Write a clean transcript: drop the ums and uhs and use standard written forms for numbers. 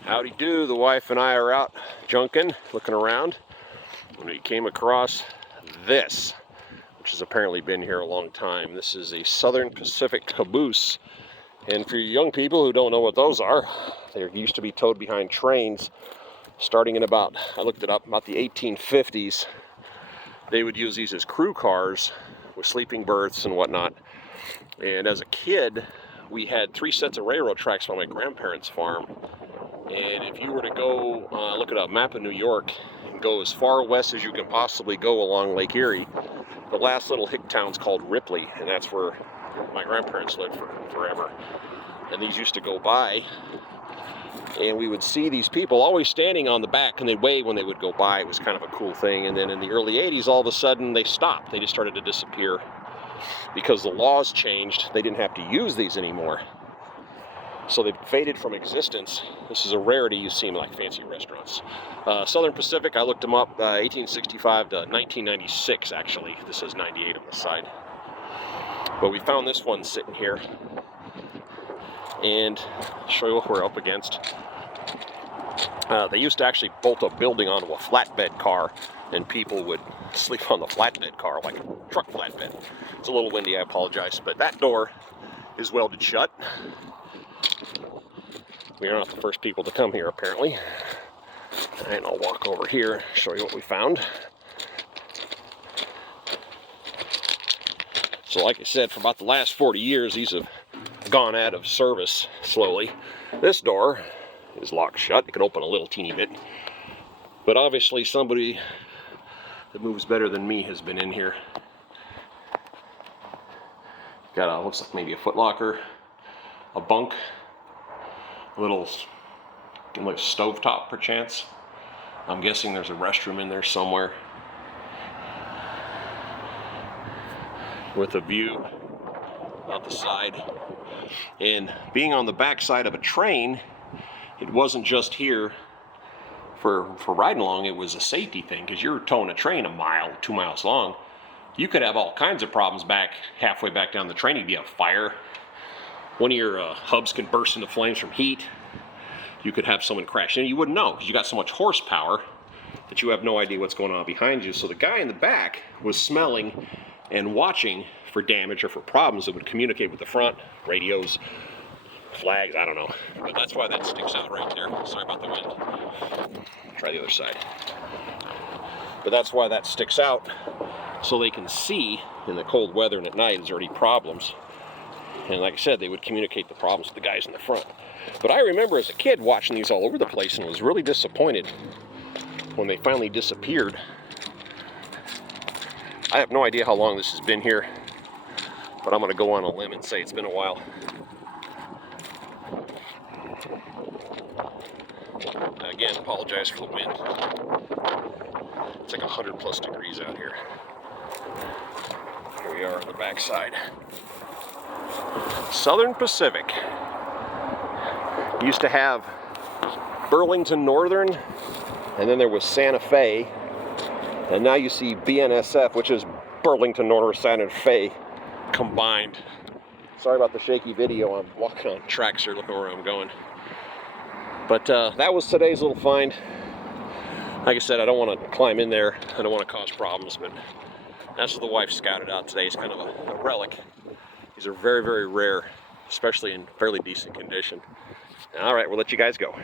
Howdy do, the wife and I are out junking, looking around, when we came across this, which has apparently been here a long time. This is a Southern Pacific caboose, and for you young people who don't know what those are, they used to be towed behind trains starting in about, I looked it up, about the 1850s. They would use these as crew cars with sleeping berths and whatnot. And as a kid, we had 3 sets of railroad tracks on my grandparents' farm. And if you were to go look at a map of New York and go as far west as you can possibly go along Lake Erie, the last little hick town's called Ripley, and that's where my grandparents lived for forever. And these used to go by, and we would see these people always standing on the back, and they'd wave when they would go by. It was kind of a cool thing. And then in the early 80s, all of a sudden they stopped. They just started to disappear because the laws changed. They didn't have to use these anymore. So they faded from existence. This is a rarity you see in like fancy restaurants. Southern Pacific, I looked them up, 1865 to 1996 actually. This says 98 on the side. But we found this one sitting here. And I'll show you what we're up against. They used to actually bolt a building onto a flatbed car, and people would sleep on the flatbed car like a truck flatbed. It's a little windy, I apologize, but that door is welded shut. We are not the first people to come here, apparently. And I'll walk over here and show you what we found. So like I said, for about the last 40 years, these have gone out of service slowly. This door is locked shut. It can open a little teeny bit. But obviously somebody that moves better than me has been in here. Got a, looks like maybe a foot locker, a bunk, a little like stovetop perchance. I'm guessing there's a restroom in there somewhere with a view out the side. And being on the back side of a train, it wasn't just here for riding along, it was a safety thing, because you're towing a train a mile, 2 miles long. You could have all kinds of problems back halfway back down the train. You'd be a fire. One of your hubs can burst into flames from heat. You could have someone crash in. You wouldn't know because you got so much horsepower that you have no idea what's going on behind you. So the guy in the back was smelling and watching for damage or for problems that would communicate with the front, radios, flags, I don't know. But that's why that sticks out right there. Sorry about the wind. Try the other side. But that's why that sticks out, so they can see in the cold weather and at night is there any problems. And like I said, they would communicate the problems to the guys in the front. But I remember as a kid watching these all over the place and was really disappointed when they finally disappeared. I have no idea how long this has been here, but I'm going to go on a limb and say it's been a while. Again, apologize for the wind. It's like 100+ degrees out here. Here we are on the back side. Southern Pacific. Used to have Burlington Northern, and then there was Santa Fe, and now you see BNSF, which is Burlington Northern Santa Fe combined. Sorry about the shaky video. I'm walking on tracks here, looking where I'm going. But that was today's little find. Like I said, I don't want to climb in there. I don't want to cause problems, but that's what the wife scouted out today. It's kind of a relic. These are very, very rare, especially in fairly decent condition. All right, we'll let you guys go.